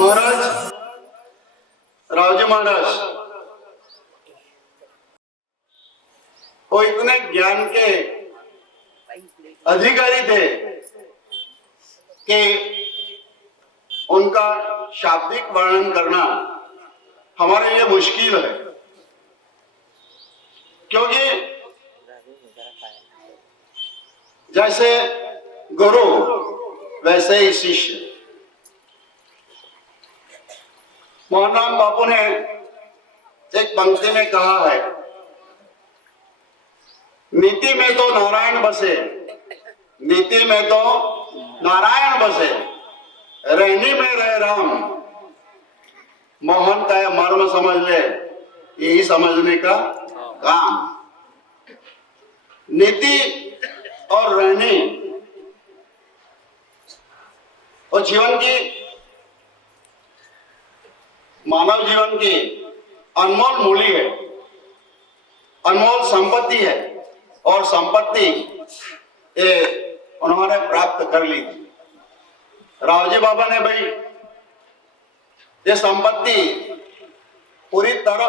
महाराज, रावजी महाराज वो इतने ज्ञान के अधिकारी थे कि उनका शाब्दिक वर्णन करना हमारे लिए मुश्किल है, क्योंकि जैसे गुरु वैसे ही शिष्य। मोहनराम बापू ने एक पंक्ति में कहा है, नीति में तो नारायण बसे, नीति में तो नारायण बसे, रहनी में रह राम। मोहन का मर्म समझ ले, यही समझने का काम। नीति और रहनी और जीवन की, मानव जीवन की अनमोल मूल्य है, अनमोल संपत्ति है, और संपत्ति ये उन्होंने प्राप्त कर ली थी। रावजी बाबा ने भाई ये संपत्ति पूरी तरह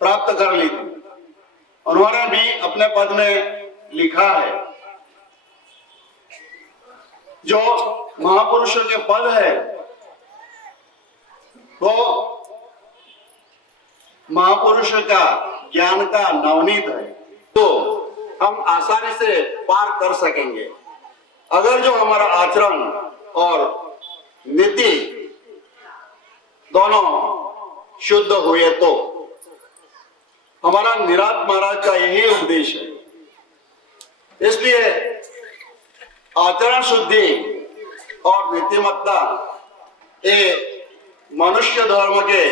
प्राप्त कर ली थी। उन्होंने भी अपने पद में लिखा है, जो महापुरुषों के पद है वो महापुरुषों का ज्ञान का नवनीत है, तो हम आसानी से पार कर सकेंगे अगर जो हमारा आचरण और नीति दोनों शुद्ध हुए तो। हमारा निरात महाराज का यही उपदेश है। इसलिए आचरण शुद्धि और नीतिमत्ता ये मनुष्य धर्म के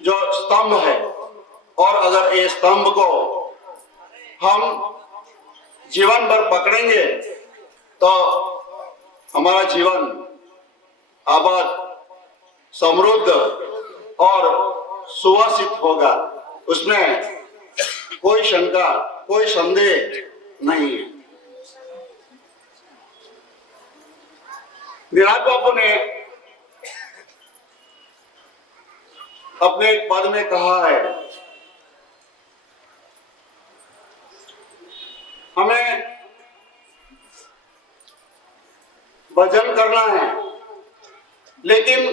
जो स्तंभ है, और अगर ये स्तंभ को हम जीवन भर पकड़ेंगे तो हमारा जीवन आबाद, समृद्ध और सुवासित होगा। उसमें कोई शंका, कोई संदेह नहीं है। निरात बापू ने अपने एक पद में कहा है, हमें भजन करना है, लेकिन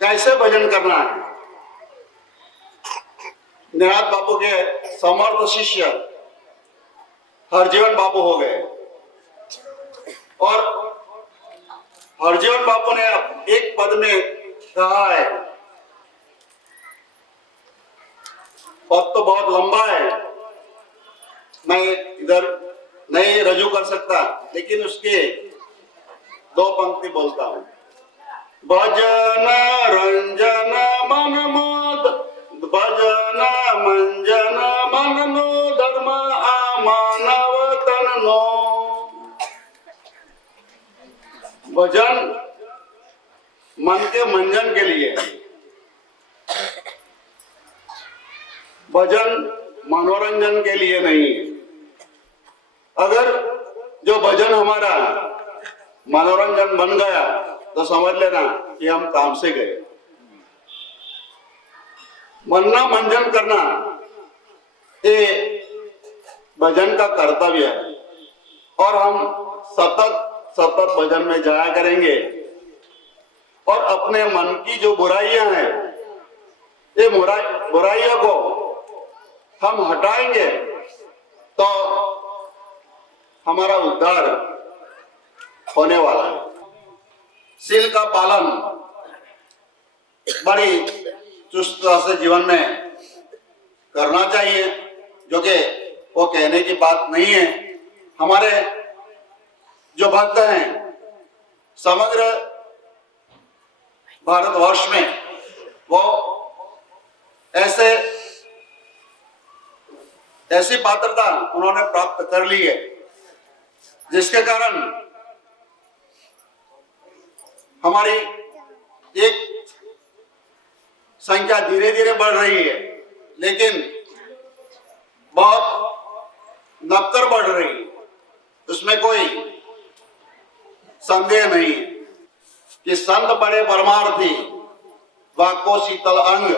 कैसे भजन करना है। निरात बापू के समर्थ शिष्य हरजीवन बापू हो गए, और हरजीवन बापू ने एक पद में कहा है, पद तो बहुत लंबा है, मैं इधर नहीं रजू कर सकता, लेकिन उसके दो पंक्ति बोलता हूं। भजन रंजन मन मोद, भजन मंजन मन नो, धर्म मानव तन नो। भजन मन के मंजन के लिए, भजन मनोरंजन के लिए नहीं। अगर जो भजन हमारा मनोरंजन बन गया तो समझ लेना कि हम काम से गए। मनना मंजन करना ये भजन का कर्तव्य है, और हम सतत सतत भजन में जाया करेंगे, और अपने मन की जो बुराइयां हैं, ये बुराइयों को हम हटाएंगे तो हमारा उद्धार होने वाला है। शील का पालन बड़ी चुस्तता से जीवन में करना चाहिए, जो कि वो कहने की बात नहीं है। हमारे जो भक्त हैं समग्र भारतवर्ष में, वो ऐसी पात्रता उन्होंने प्राप्त कर ली है, जिसके कारण हमारी एक संख्या धीरे धीरे बढ़ रही है, लेकिन बहुत नक्कर बढ़ रही है, उसमें कोई संदेह नहीं है कि संत बड़े परमार्थी वाको शीतल अंग,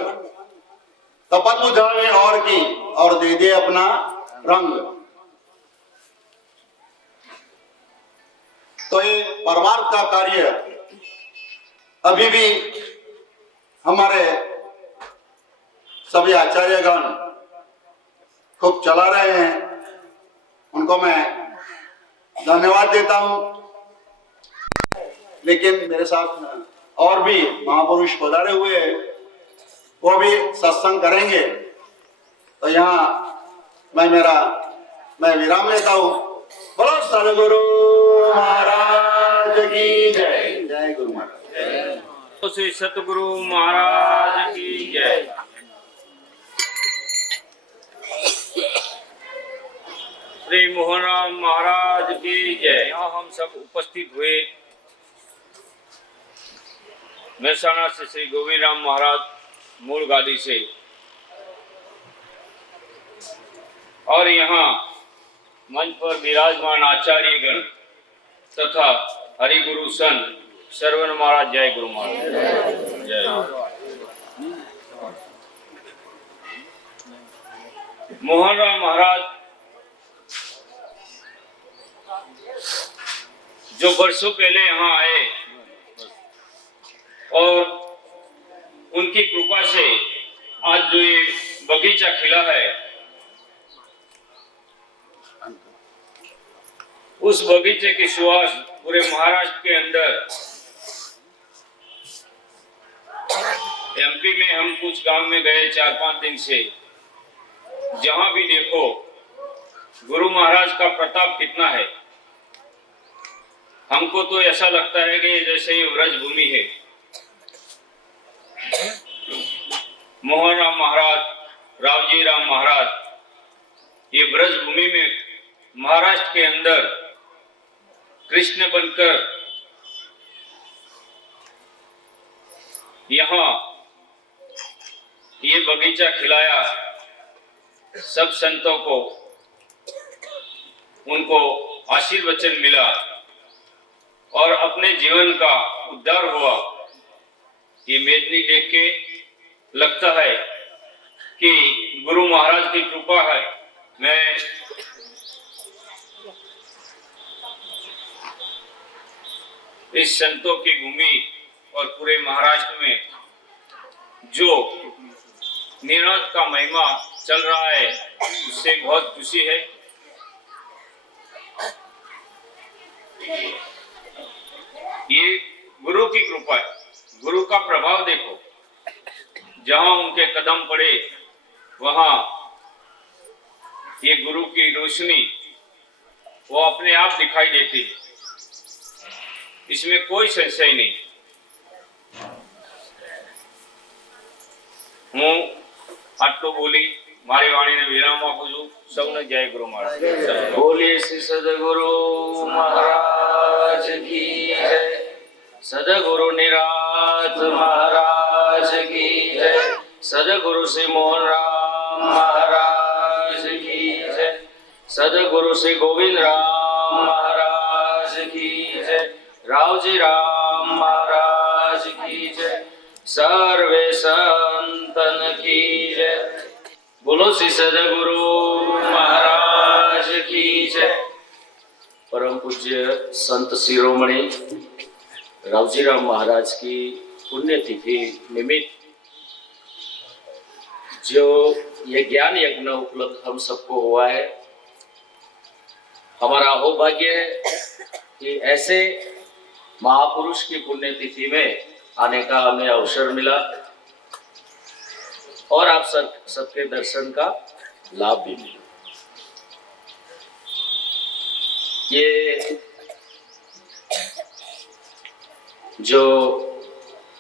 तपत बुझावे और की और दे दे अपना रंग। तो ये परमार्थ का कार्य अभी भी हमारे सभी आचार्यगण खूब चला रहे हैं, उनको मैं धन्यवाद देता हूं। लेकिन मेरे साथ और भी महापुरुष पधारे हुए हैं, वो भी सत्संग करेंगे, तो यहाँ मैं विराम लेता हूँ। बोलो सदगुरु महाराज की जय। जय गुरु महाराज। श्री सतगुरु महाराज की जय। श्री मोहनराम महाराज की जय। यहाँ हम सब उपस्थित हुए मेहसाणा से श्री गोविंद राम महाराज मूल गादी से, और यहाँ मंच पर विराजमान आचार्यगण तथा हरिगुरु संत श्रवण महाराज। जय गुरु महाराज। जय। मोहनराम महाराज जो वर्षों पहले यहाँ आए और उनकी कृपा से आज जो ये बगीचा खिला है, उस बगीचे की सुवास पूरे महाराष्ट्र के अंदर, एमपी में हम कुछ गांव में गए 4-5 दिन से, जहां भी देखो गुरु महाराज का प्रताप कितना है। हमको तो ऐसा लगता है कि जैसे ये व्रज भूमि है। मोहनराम महाराज, रावजी राम महाराज, ये ब्रज भूमि में महाराष्ट्र के अंदर कृष्ण बनकर यहाँ ये बगीचा खिलाया सब संतों को, उनको आशीर्वचन मिला और अपने जीवन का उद्धार हुआ। ये मेदनी देख के लगता है कि गुरु महाराज की कृपा है। मैं इस संतों की भूमि और पूरे महाराष्ट्र में जो निरंतर का महिमा चल रहा है, उससे बहुत खुशी है। ये गुरु की कृपा है, गुरु का प्रभाव देखो। जहां उनके कदम पड़े वहां ये गुरु की रोशनी वो अपने आप दिखाई देती है, इसमें कोई संशय नहीं। હું આટલું બોલી મારી વાણીને વિરામ આપું છું। સૌને જય ગુરુ મહારાજ। બોલીએ શ્રી સદગુરુ महाराज की जय। सदगुरु निरात महाराज की जय। सदगुरु श्री मोहन राम महाराज की जय। सदगुरु श्री गोविंद राम महाराज की जय। रावजी राम महाराज की जय। सर्वे संतन की जय। बोलो श्री सदगुरु महाराज की जय। परम पूज्य संत शिरोमणि रावजी राम महाराज की पुण्यतिथि निमित्त जो ये ज्ञान यज्ञ उपलब्ध हम सबको हुआ है, हमारा सौभाग्य है कि ऐसे महापुरुष की पुण्यतिथि में आने का हमें अवसर मिला और आप सबके दर्शन का लाभ भी मिला। ये जो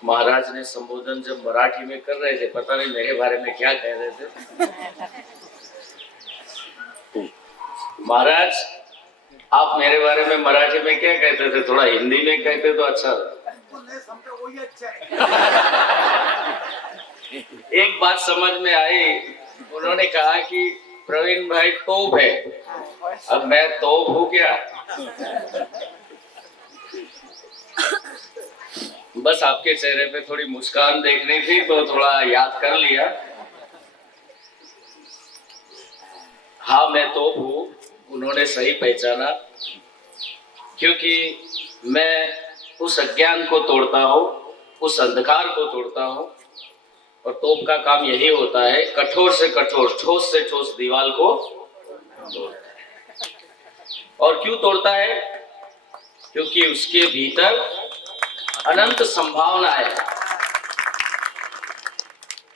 महाराज ने संबोधन जब मराठी में कर रहे थे, पता नहीं मेरे बारे में क्या कह रहे थे। महाराज, आप मेरे बारे में मराठी में क्या कहते थे? थोड़ा हिंदी में कहते तो अच्छा था। एक बात समझ में आई, उन्होंने कहा कि प्रवीण भाई तोप है। अब मैं तोप हूँ क्या? बस आपके चेहरे पे थोड़ी मुस्कान देखनी थी तो थोड़ा याद कर लिया। हाँ, मैं तोप हूँ, उन्होंने सही पहचाना, क्योंकि मैं उस अज्ञान को तोड़ता हूँ, उस अंधकार को तोड़ता हूँ। और तोप का काम यही होता है, कठोर से कठोर, ठोस से ठोस दीवार को तोड़ता है। और क्यों तोड़ता है? क्योंकि उसके भीतर अनंत संभावना है।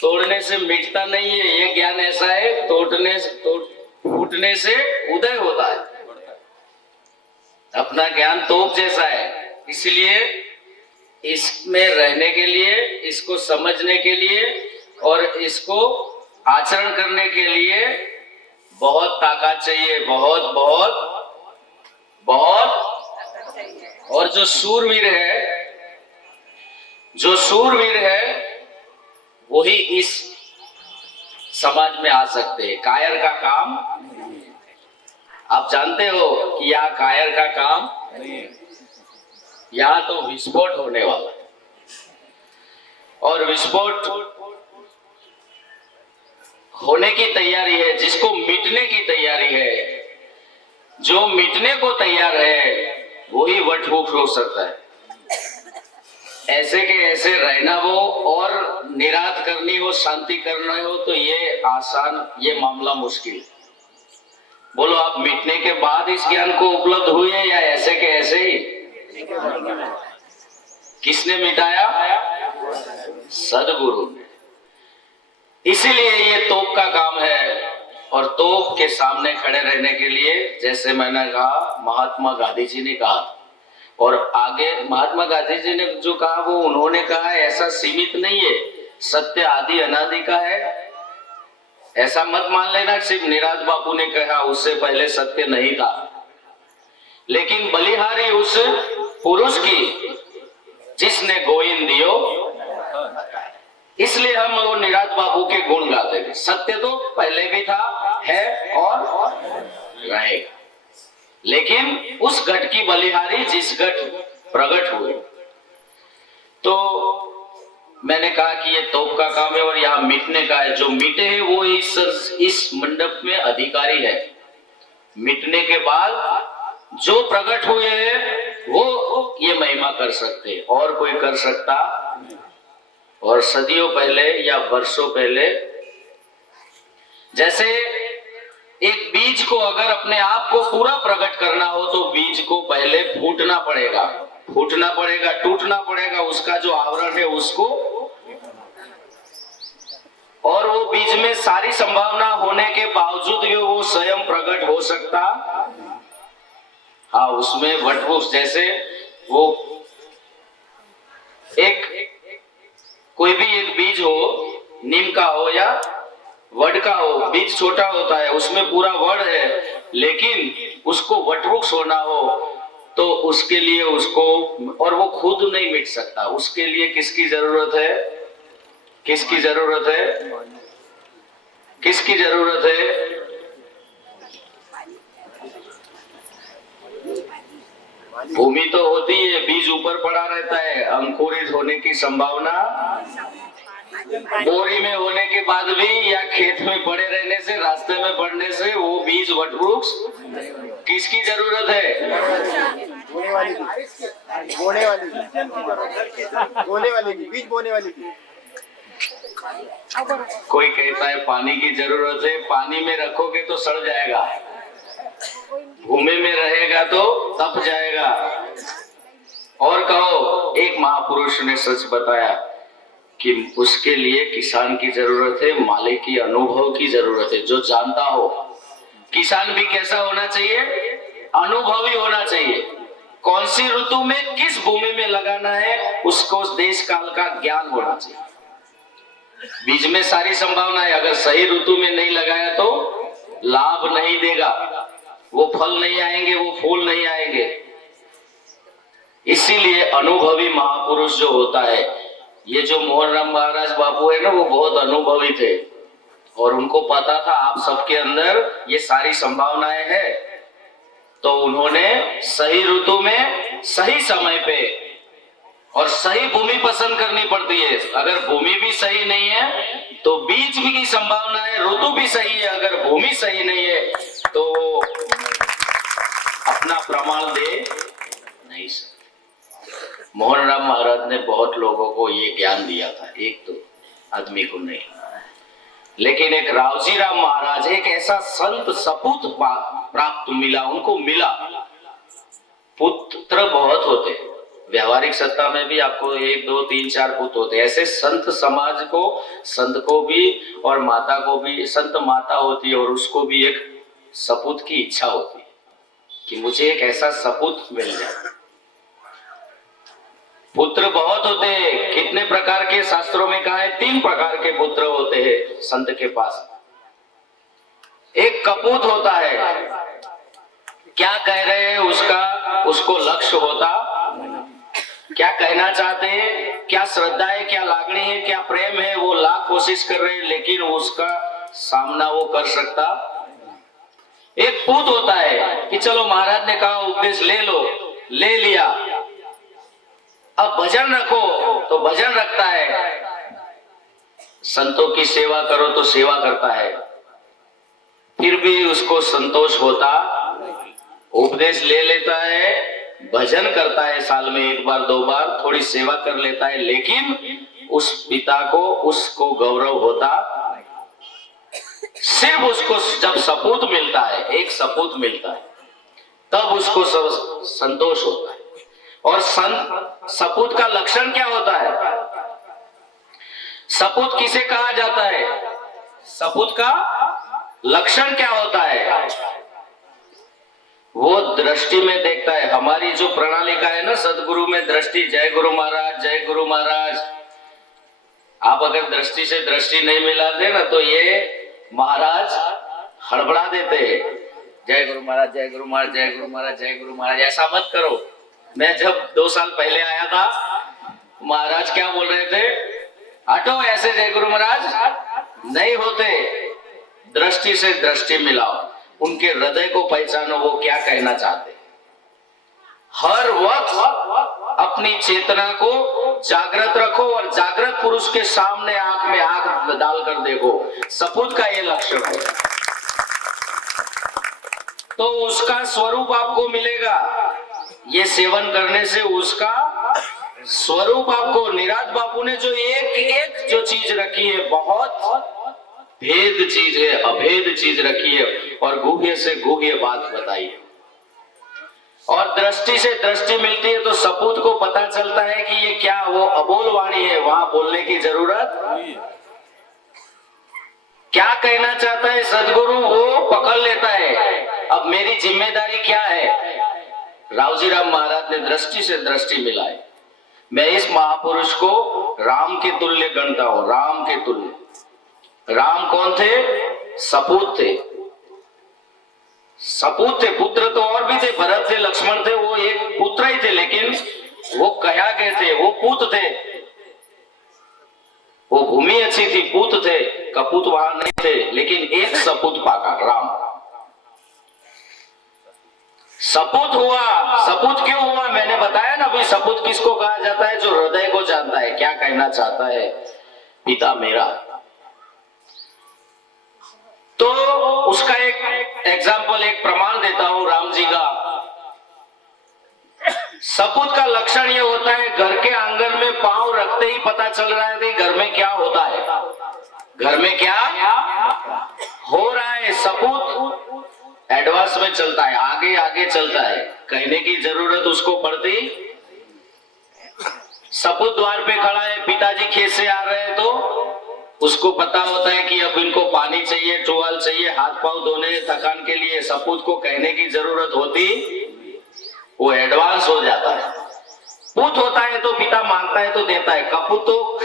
तोड़ने से मिटता नहीं है, ये ज्ञान ऐसा है, फूटने से उदय होता है। अपना ज्ञान तोप जैसा है, इसलिए इसमें रहने के लिए, इसको समझने के लिए और इसको आचरण करने के लिए बहुत ताकत चाहिए, बहुत बहुत बहुत। और जो शूरवीर है वही इस समाज में आ सकते हैं। कायर का काम, आप जानते हो कि यहाँ कायर का काम नहीं है, यहाँ तो विस्फोट होने वाला है। और विस्फोट होने की तैयारी है, जिसको मिटने की तैयारी है। जो मिटने को तैयार है वही वटवृक्ष हो सकता है। ऐसे के ऐसे रहना हो और निरात करनी हो, शांति करना हो, तो ये आसान, ये मामला मुश्किल है। बोलो, आप मिटने के बाद इस ज्ञान को उपलब्ध हुए या ऐसे के ऐसे ही? किसने मिटाया? सदगुरु ने। इसीलिए ये तोप का काम है। और तोप के सामने खड़े रहने के लिए, जैसे मैंने कहा, महात्मा गांधी जी ने कहा, और आगे महात्मा गांधी जी ने जो कहा वो उन्होंने कहा, ऐसा सीमित नहीं है, सत्य आदि अनादि का है। ऐसा मत मान लेना सिर्फ निराज बापू ने कहा, उससे पहले सत्य नहीं था। लेकिन बलिहारी उस पुरुष की जिसने गोविंद दियो, इसलिए हम वो निराज बापू के गुण गाते थे। सत्य तो पहले भी था, है और रहेगा, लेकिन उस घट की बलिहारी जिस घट प्रकट हुए। तो मैंने कहा कि ये तोप का काम है और यहाँ मिटने का है। जो मिटे हैं वो इस मंडप में अधिकारी है। मिटने के बाद जो प्रकट हुए हैं वो ये महिमा कर सकते हैं, और कोई कर सकता। और सदियों पहले या वर्षों पहले, जैसे एक बीज को अगर अपने आप को पूरा प्रकट करना हो तो बीज को पहले फूटना पड़ेगा, टूटना पड़ेगा, उसका जो आवरण है उसको। और वो बीज में सारी संभावना होने के बावजूद भी वो स्वयं प्रकट हो सकता। हाँ, उसमें वटवृक्ष जैसे वो कोई भी एक बीज हो, नीम का हो या वड का हो, बीज छोटा होता है, उसमें पूरा वड है, लेकिन उसको वटवृक्ष होना हो तो उसके लिए उसको, और वो खुद नहीं मिट सकता, उसके लिए किसकी जरूरत है? किसकी जरूरत है? किसकी जरूरत है? भूमि तो होती है, बीज ऊपर पड़ा रहता है, अंकुरित होने की संभावना बोरी में होने के बाद भी या खेत में पड़े रहने से, रास्ते में पड़ने से वो बीज वटवृक्ष किसकी जरूरत है? बीज बोने वाली की। कोई कहता है पानी की जरूरत है, पानी में रखोगे तो सड़ जाएगा, भूमि में रहेगा तो तप जाएगा। और कहो, एक महापुरुष ने सच बताया कि उसके लिए किसान की जरूरत है, मालिक की अनुभव की जरूरत है, जो जानता हो। किसान भी कैसा होना चाहिए? अनुभवी होना चाहिए। कौन सी ऋतु में किस भूमि में लगाना है, उसको उस देश काल का ज्ञान होना चाहिए। बीज में सारी संभावना है, अगर सही ऋतु में नहीं लगाया तो लाभ नहीं देगा, वो फल नहीं आएंगे, वो फूल नहीं आएंगे। इसीलिए अनुभवी महापुरुष जो होता है, ये जो मोहनराम महाराज बापू है ना, वो बहुत अनुभवी थे और उनको पता था आप सबके अंदर ये सारी संभावनाएं हैं, तो उन्होंने सही ऋतु में सही समय पे और सही भूमि पसंद करनी पड़ती है। अगर भूमि भी सही नहीं है तो बीज भी की संभावना है, ऋतु भी सही है, अगर भूमि सही नहीं है तो अपना प्रमाण दे नहीं सकते। मोहनराम महाराज ने बहुत लोगों को ये ज्ञान दिया था, एक तो आदमी को नहीं, लेकिन एक रावजी राम महाराज, एक ऐसा संत सपूत प्राप्त मिला, उनको मिला। पुत्र बहुत होते, व्यवहारिक सत्ता में भी आपको 1 2 3 4 पुत्र होते, ऐसे संत समाज को, संत को भी और माता को भी, संत माता होती है और उसको भी एक सपूत की इच्छा होती है कि मुझे एक ऐसा सपूत मिल जाए। पुत्र बहुत होते हैं, कितने प्रकार के शास्त्रों में कहा है, 3 प्रकार के पुत्र होते हैं संत के पास। एक कपूत होता है, क्या कह रहे हैं उसको लक्ष्य होता, क्या कहना चाहते हैं, क्या श्रद्धा है, क्या लागणी है, क्या प्रेम है, वो लाख कोशिश कर रहे हैं लेकिन उसका सामना वो कर सकता। एक पूत होता है कि चलो महाराज ने कहा उपदेश ले लो, ले लिया, अब भजन रखो तो भजन रखता है, संतों की सेवा करो तो सेवा करता है, फिर भी उसको संतोष होता, उपदेश ले लेता है, भजन करता है, साल में 1 बार 2 बार थोड़ी सेवा कर लेता है, लेकिन उस पिता को उसको गौरव होता। सिर्फ उसको जब सपूत मिलता है, एक सपूत मिलता है, तब उसको संतोष होता है। और सपूत का लक्षण क्या होता है, सपूत किसे कहा जाता है, सपूत का लक्षण क्या होता है, वो दृष्टि में देखता है। हमारी जो प्रणालिका है ना सदगुरु में दृष्टि, जय गुरु महाराज, जय गुरु महाराज, आप अगर दृष्टि से दृष्टि नहीं मिलाते ना तो ये महाराज हड़बड़ा देते हैं, जय गुरु महाराज, जय गुरु महाराज, जय गुरु महाराज, जय गुरु महाराज। ऐसा मत करो। मैं जब 2 साल पहले आया था, महाराज क्या बोल रहे थे, हटो ऐसे जय गुरु महाराज नहीं होते, दृष्टि से दृष्टि मिलाओ, उनके हृदय को पहचानो, वो क्या कहना चाहते। हर वक्त अपनी चेतना को जागृत रखो और जागृत पुरुष के सामने आंख में आंख डालकर देखो। सपूत का ये लक्षण है, तो उसका स्वरूप आपको मिलेगा। ये सेवन करने से उसका स्वरूप आपको, निराज बापू ने जो एक जो चीज रखी है, बहुत भेद चीज है, अभेद चीज रखी है और गुह्य से गुह्य बात बताई है। और दृष्टि से दृष्टि मिलती है तो सपूत को पता चलता है कि ये क्या, वो अबोल वाणी है, वहां बोलने की जरूरत, क्या कहना चाहता है सदगुरु वो पकड़ लेता है। अब मेरी जिम्मेदारी क्या है, रावजी राम महाराज ने दृष्टि से दृष्टि मिलाई। मैं इस महापुरुष को राम के तुल्य गणता हूं, राम के तुल्य। राम कौन थे, सपूत थे, सपूत थे। पुत्र तो और भी थे, भरत थे, लक्ष्मण थे, वो एक पुत्र ही थे, लेकिन वो कहा गए थे, वो पूत थे। वो भूमि अच्छी थी, पूत थे, कपूत वहां नहीं थे, लेकिन एक सपूत पाका, राम। सपूत हुआ, सपूत क्यों हुआ, मैंने बताया ना भाई, सपूत किसको कहा जाता है, जो हृदय को जानता है, क्या कहना चाहता है पिता मेरा। तो उसका एक एग्जाम्पल, एक प्रमाण देता हूं राम जी का। सपूत का लक्षण ये होता है, घर के आंगन में पांव रखते ही पता चल रहा है कि घर में क्या होता है, घर में क्या हो रहा है। सपूत एडवांस में चलता है, आगे आगे चलता है, कहने की जरूरत उसको पड़ती। सपूत द्वार पे खड़ा है, पिताजी खेत से आ रहे हैं तो उसको पता होता है कि अब इनको पानी चाहिए, टुवाल चाहिए, हाथ पांव धोने थकान के लिए। सपूत को कहने की जरूरत होती, वो एडवांस हो जाता है। पुत्र होता है तो पिता मांगता है तो देता है, कपूत तो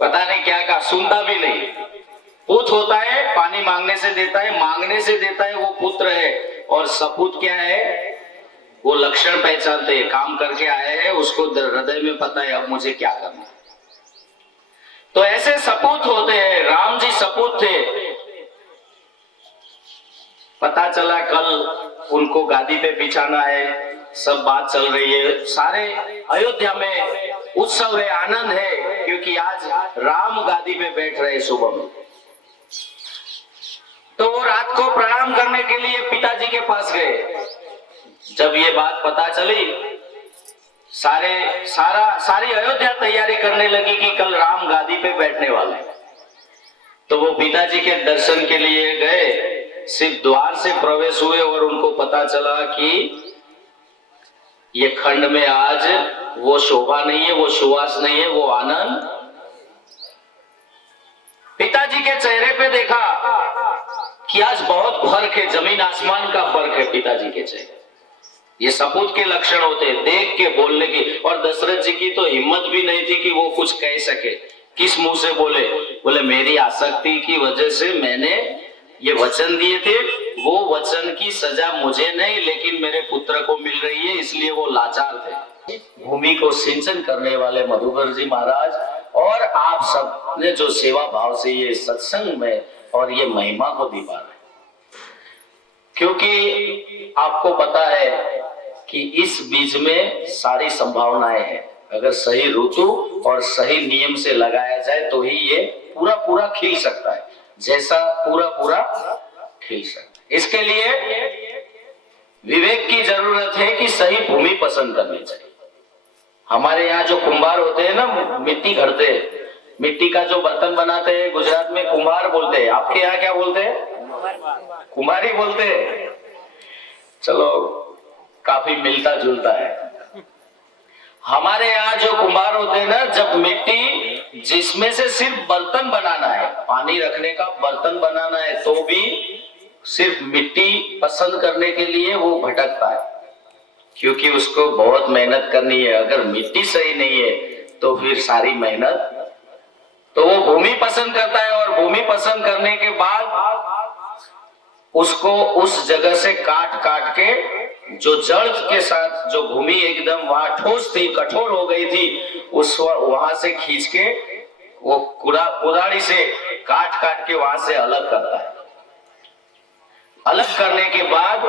पता नहीं क्या कहा, सुनता भी नहीं। पुत्र होता है पानी मांगने से देता है, मांगने से देता है, वो पुत्र है। और सपूत क्या है, वो लक्षण पहचानते हैं, काम करके आए हैं, उसको हृदय में पता है अब मुझे क्या करना है। तो ऐसे सपूत होते हैं। राम जी सपूत थे। पता चला कल उनको गादी पे बिछाना है, सब बात चल रही है, सारे अयोध्या में उत्सव है, आनंद है, क्योंकि आज राम गादी पे बैठ रहे सुबह में। तो वो रात को प्रणाम करने के लिए पिताजी के पास गए। जब ये बात पता चली, सारी अयोध्या तैयारी करने लगी कि कल राम गादी पे बैठने वाले हैं। तो वो पिताजी के दर्शन के लिए गए, सिर्फ द्वार से प्रवेश हुए और उनको पता चला कि ये खंड में आज वो शोभा नहीं है, वो सुवास नहीं है, वो आनंद। पिताजी के चेहरे पे देखा कि आज बहुत फर्क है, जमीन आसमान का फर्क है पिताजी के चेहरे। ये सपूत के लक्षण होते हैं, देख के बोलने की। और दशरथ जी की तो हिम्मत भी नहीं थी कि वो कुछ कह सके। किस मुंह से बोले? बोले मेरी आसक्ति की वजह से मैंने ये वचन दिए थे, वो वचन की सजा मुझे नहीं लेकिन मेरे पुत्र को मिल रही है, इसलिए वो लाचार थे। भूमि को सिंचन करने वाले मधुकर जी महाराज और आप सब ने जो सेवा भाव से ये सत्संग में और ये महिमा को दिखा रहे, क्योंकि आपको पता है कि इस बीज में सारी संभावनाएं हैं। अगर सही ऋतु और सही नियम से लगाया जाए तो ही ये पूरा पूरा खिल सकता है, जैसा पूरा पूरा खिल सकता है। इसके लिए विवेक की जरूरत है कि सही भूमि पसंद करनी चाहिए। हमारे यहाँ जो कुंभार होते हैं ना, मिट्टी घड़ते हैं, मिट्टी का जो बर्तन बनाते हैं, गुजरात में कुम्हार बोलते हैं, आपके यहाँ क्या बोलते हैं? कुम्हारी बोलते हैं। चलो काफी मिलता जुलता है। हमारे यहाँ जो कुम्हार होते हैं ना, जब मिट्टी जिसमें से सिर्फ बर्तन बनाना है, पानी रखने का बर्तन बनाना है, तो भी सिर्फ मिट्टी पसंद करने के लिए वो भटकता है, क्योंकि उसको बहुत मेहनत करनी है। अगर मिट्टी सही नहीं है तो फिर सारी मेहनत, तो वो भूमि पसंद करता है। और भूमि पसंद करने के बाद उसको उस जगह से काट काट के, जो जड़ के साथ जो भूमि एकदम वहां ठोस थी, कठोर हो गई थी, उस वहां से खींच के वो कुदाड़ी से काट काट के वहां से अलग करता है। अलग करने के बाद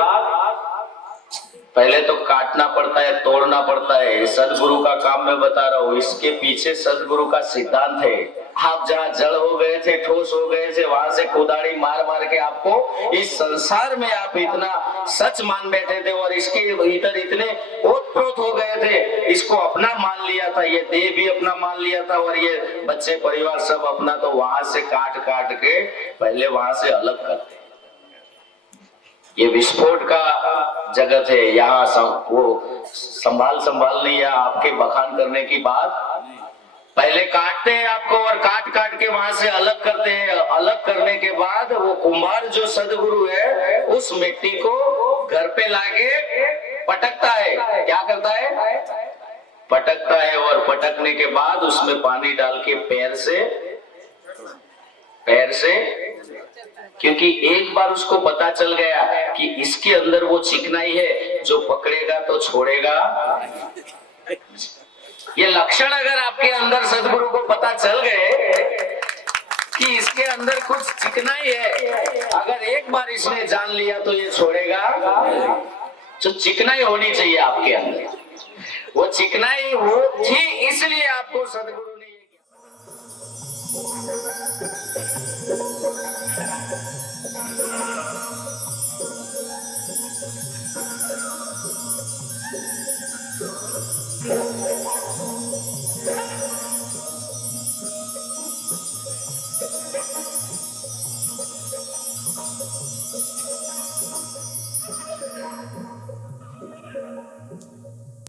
पहले तो काटना पड़ता है, तोड़ना पड़ता है। सदगुरु का काम मैं बता रहा हूँ, इसके पीछे सदगुरु का सिद्धांत है। आप जहाँ जड़ हो गए थे, ठोस हो गए थे, वहां से कुदाड़ी मार मार के आपको इस संसार में आप इतना सच मान बैठे थे और इसके इधर इतने ओतप्रोत हो गए थे, इसको अपना मान लिया था, ये देह भी अपना मान लिया था और ये बच्चे परिवार सब अपना। तो वहां से काट काट के पहले वहां से अलग करते। ये विस्फोट का जगत है। यहाँ वो संभाल नहीं है आपके बखान करने की बात। पहले काटते हैं आपको और काट काट के वहां से अलग करते हैं। अलग करने के बाद वो कुम्हार जो सदगुरु है, उस मिट्टी को घर पे लाके पटकता है। क्या करता है? पटकता है। और पटकने के बाद उसमें पानी डाल के पैर से, क्योंकि एक बार उसको पता चल गया कि इसके अंदर वो चिकनाई है, जो पकड़ेगा तो छोड़ेगा। ये लक्षण अगर आपके अंदर सदगुरु को पता चल गए कि इसके अंदर कुछ चिकनाई है, अगर एक बार इसने जान लिया तो ये छोड़ेगा। जो चिकनाई होनी चाहिए आपके अंदर, वो चिकनाई वो थी, इसलिए आपको सदगुरु ने ये किया।